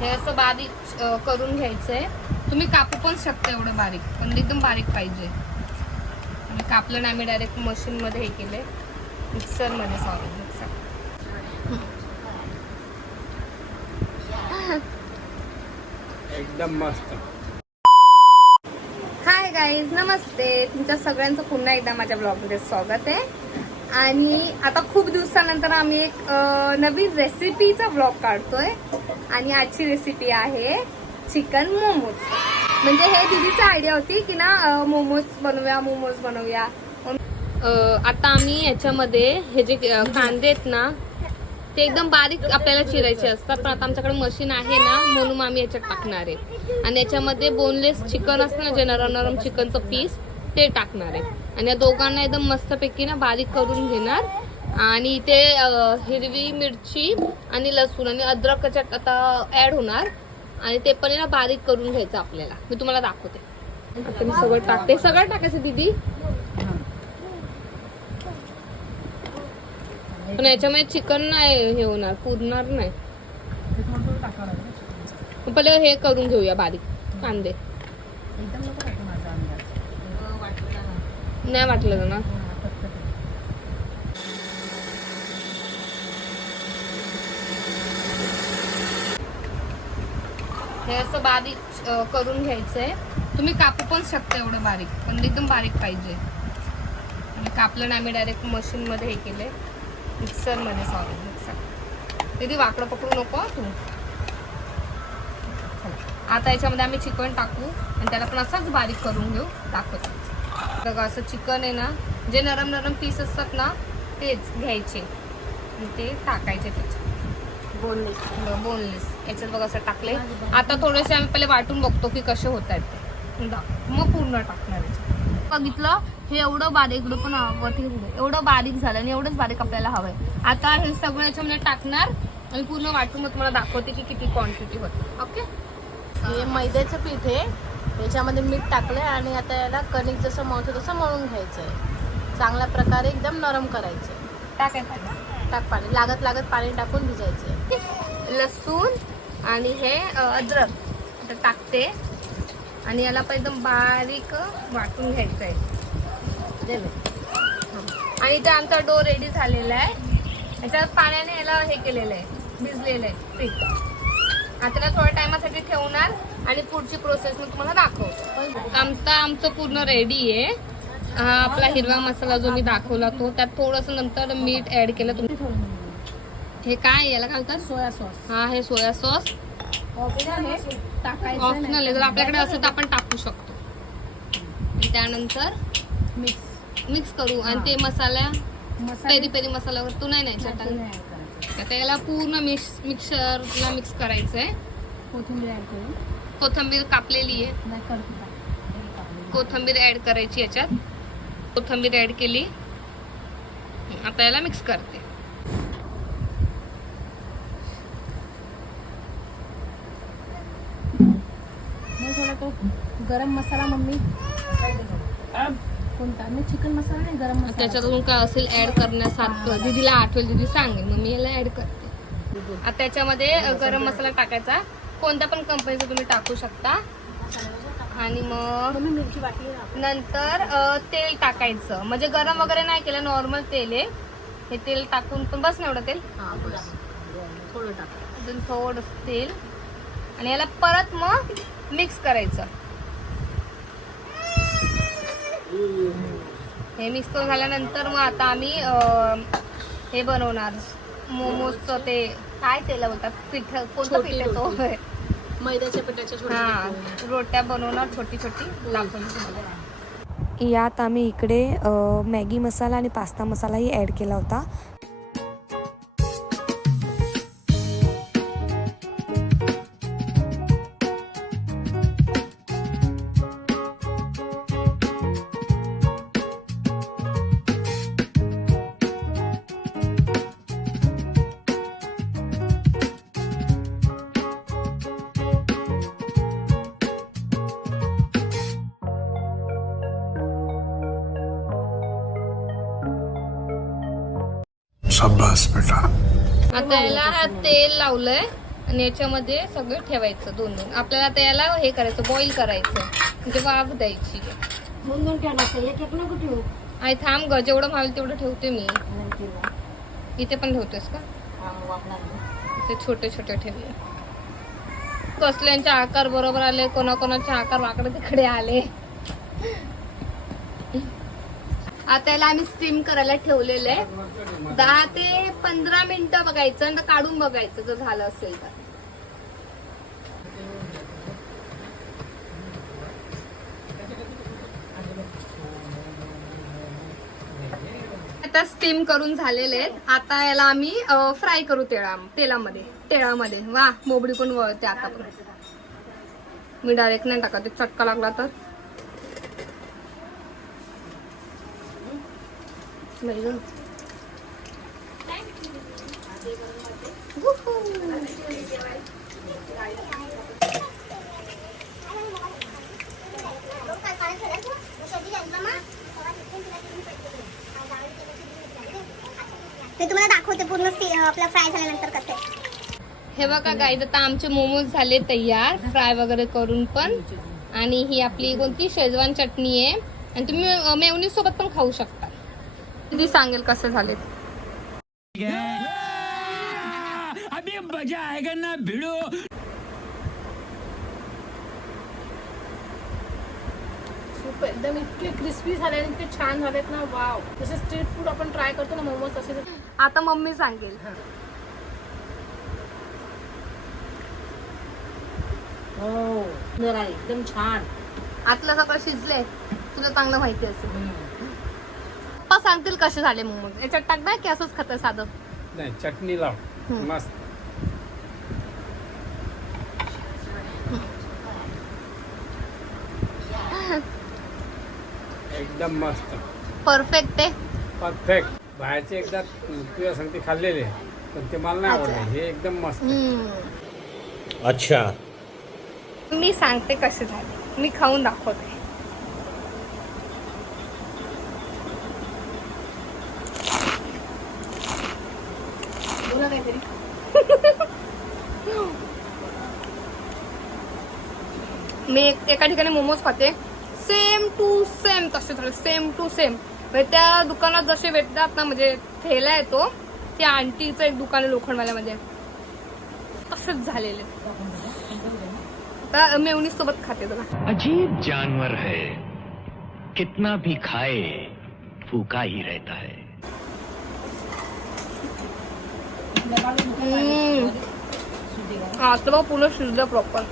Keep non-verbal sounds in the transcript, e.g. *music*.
हे असं बारीक करून घ्यायचंय. तुम्ही कापू पण शकता एवढं बारीक पण एकदम बारीक पाहिजे. आणि कापलं नाही आम्ही डायरेक्ट मशीनमध्ये हे केलंय. मिक्सरमध्ये सॉरी मिक्सर. एकदम मस्त. हाय गाईज नमस्ते. तुमच्या सगळ्यांचं पुन्हा एकदा माझ्या ब्लॉगमध्ये स्वागत आहे. आणि आता खूप दिवसानंतर आम्ही एक नवीन रेसिपीचा ब्लॉग काढतोय. आणि आजची रेसिपी आहे चिकन मोमोज म्हणजे हे दिदीचा आयडिया होती की ना मोमोज बनवूया मोमोज बनवूया. आता आम्ही याच्यामध्ये हे जे कांदे आहेत ना ते एकदम बारीक आपल्याला चिरायचे असतात. पण आता आमच्याकडे मशीन आहे ना म्हणून आम्ही याच्यात टाकणार आहे. आणि याच्यामध्ये बोनलेस चिकन असतं ना जे नरम नरम चिकनचं पीस ते टाकणार आहे. आणि या दोघांना एकदम मस्तपैकी ना बारीक करून घेणार. आणि इथे हिरवी मिरची आणि लसूण आणि अद्रक आता ऍड होणार. आणि ते पण आहे ना बारीक करून घ्यायचं आपल्याला. मी तुम्हाला दाखवते. मी सगळं टाकते. सगळं टाकायचं दीदी? पण याच्यामध्ये चिकन नाही हे होणार पुरणार नाही. पहिले हे करून घेऊया बारीक कांदे. नाही वाटलं ना हे असं बारीक करून घ्यायचंय. तुम्ही कापू पण शकता एवढं बारीक पण एकदम बारीक पाहिजे. कापलं नाही आम्ही डायरेक्ट मशीनमध्ये हे केलंय. मिक्सरमध्ये सॉरी मिक्सर दीदी वाकडं पकडू नको तू. आता याच्यामध्ये आम्ही चिकन टाकू आणि त्याला पण असंच बारीक करून घेऊ. दाखवतो. बघा असं चिकन आहे ना जे नरम नरम पीस असतात ना तेच घ्यायचे. ते टाकायचे त्याच्यात. बोनलेस बोनलेस याच्यात बघा असं टाकले आता थोडेसे आम्ही पहिले वाटून बघतो की कसे होत आहेत ते. मग पूर्ण टाकणार. बघितलं? हे एवढं बारीक पण. एवढं बारीक झालं आणि एवढंच बारीक आपल्याला हवंय. आता हे सगळं याच्यामध्ये टाकणार आणि पूर्ण वाटून मग तुम्हाला दाखवते की किती क्वांटिटी होते. ओके हे मैद्याचं पीठ आहे. याच्यामध्ये मीठ टाकलंय आणि आता याला कणिक जसं मळतो तसं मळून घ्यायचं आहे चांगल्या प्रकारे एकदम नरम करायचं आहे टाकायचं टाक पाणी. लागत लागत पाणी टाकून भिजायचं आहे लसूण आणि हे अद्रक. आता टाकते. आणि याला पण एकदम बारीक वाटून घ्यायचं आहे. आणि इथे आमचा डो रेडी झालेला आहे. याच्यात पाण्याने याला हे केलेलं आहे. भिजलेलं आहे पीठ. आता थोड्या टायमासाठी ठेवणार आणि पुढची प्रोसेस मी आमचा पूर्ण रेडी आहे. हा आपला हिरवा मसाला जो मी दाखवला तो त्यात थोडंसं नंतर मीठ ऍड केलं तुम्ही. हे काय याला म्हणतात सोया सॉस. हा हे सोया सॉस. टाकायचं ऑप्शनल आहे. जर आपल्याकडे असेल तर आपण टाकू शकतो. त्यानंतर मिक्स मिक्स करू. आणि ते मसाले पेरी पेरी मसाल्यावर तू नाही नाही टाकायचं आता याला पूर्ण मिक्स मिक्सरला मिक्स करायचं आहे कोथिंबीर कोथंबीर कापलेली आहे. कोथंबीर ऍड करायची याच्यात. कोथंबीर ऍड केली. आता याला मिक्स करते. मग थोडा तो गरम मसाला मम्मी. कोणता? मी चिकन मसाला नाही गरम मसाला. त्याच्यातून काय असेल ऍड करण्यासारखं. दीदीला आठवेल दीदी सांगेल मग मी याला ऍड करते. आता त्याच्यामध्ये गरम मसाला टाकायचा. कोणत्या पण कंपनीचा तुम्ही टाकू शकता. आणि मग मम्मी मिरची वाटली ना नंतर अ, तेल टाकायचं. म्हणजे गरम वगैरे नाही केलं नॉर्मल तेल आहे. हे तेल टाकून पण बस ना एवढं तेल? हा बस. थोडं टाक. अजून थोडं तेल. आणि याला परत मग मिक्स करायचं. हे मिक्स करून झाल्यानंतर मग आता आम्ही अ, हे बनवणार. मोमोजचं ते काय तेला बोलतात? पिठ कोणतं छोटी पीठ आहे तो? रोटी. मैद्याच्या पिठाच्या छोट्या हा छोट्या रोट्या बनवणार छोटी छोटी दाखवून. यात आम्ही इकडे मॅगी मसाला आणि पास्ता मसालाही ॲड केला होता शाबास बेटा. आता याला तेल लावलंय आणि याच्यामध्ये सगळं ठेवायचं दोन दोन आपल्याला आता याला हे करायचं बॉईल करायचं. म्हणजे वाफ द्यायची. दोन दोन ठेवणार एक एक नको ठेवू. आणि थांब ग. जेवढं भावेल तेवढं ठेवते मी. इथे पण ठेवतेस का? हा, नाही. ते छोटे छोटे ठेवले. कसल्यांचे आकार बरोबर आले कोणाकोणाचे आकार वाकडे तिकडे आले. आता याला आम्ही स्टीम करायला ठेवलेलं आहे. दहा ते पंधरा मिनिटं बघायचं आणि काढून बघायचं जर झालं असेल तर. आता स्टीम करून झालेले आहेत. आता याला आम्ही फ्राय करू तेळा तेलामध्ये. तेळामध्ये वा मोबडी पण वळते आता पण मी डायरेक्ट नाही टाकत ते चटका लागला तर. बाई गं. ते तुम्हाला दाखवते पूर्ण स्टी- आपलं फ्राय झाल्यानंतर कसं आहे. हे बघा गाईज आता आमचे मोमोज झाले तयार. फ्राय वगैरे करून पण. आणि ही आपली कोणती? शेजवान चटणी आहे. आणि तुम्ही मेवनी सोबत पण खाऊ शकता. किती सांगेल कसे झाले अभी मजा आएगा ना भिड़ो। एकदम इतके क्रिस्पी झाले आणि इतके छान झालेत ना वाव जसे स्ट्रीट फूड आपण ट्राय करतो ना मोमोज तसे आता मम्मी सांगेल. हो सुंदर आहे एकदम छान. आतलं सगळं शिजलंय तुला चांगलं माहिती असेल. पप्पा सांगतील कसे झाले मोमोज याच्यात टाकणार की असंच खातं साधं. नाही चटणी लाव. हम्म. मस्त. एकदम मस्त. परफेक्ट आहे परफेक्ट बाहेरचे एकदा तुझ्या सांगते खाल्लेले पण ते मला नाही आवडले. हे एकदम मस्त. अच्छा. मी सांगते कसे झाले. मी खाऊन दाखवते. बोला काहीतरी. *laughs* मी एक- ठिकाणी मोमोज खाते. टू सेम तसे झाले. सेम टू सेम म्हणजे त्या दुकानात जसे भेटतात ना म्हणजे ठेला येतो त्या आंटीचं एक दुकान आहे लोखंडवाल्यामध्ये. तसेच झालेले आता मेवणी सोबत खाते तुला अजीब जानवर है। कितना भी खाए भूखा ही रहता है. आता बघ पूर्ण शिजलं प्रॉपर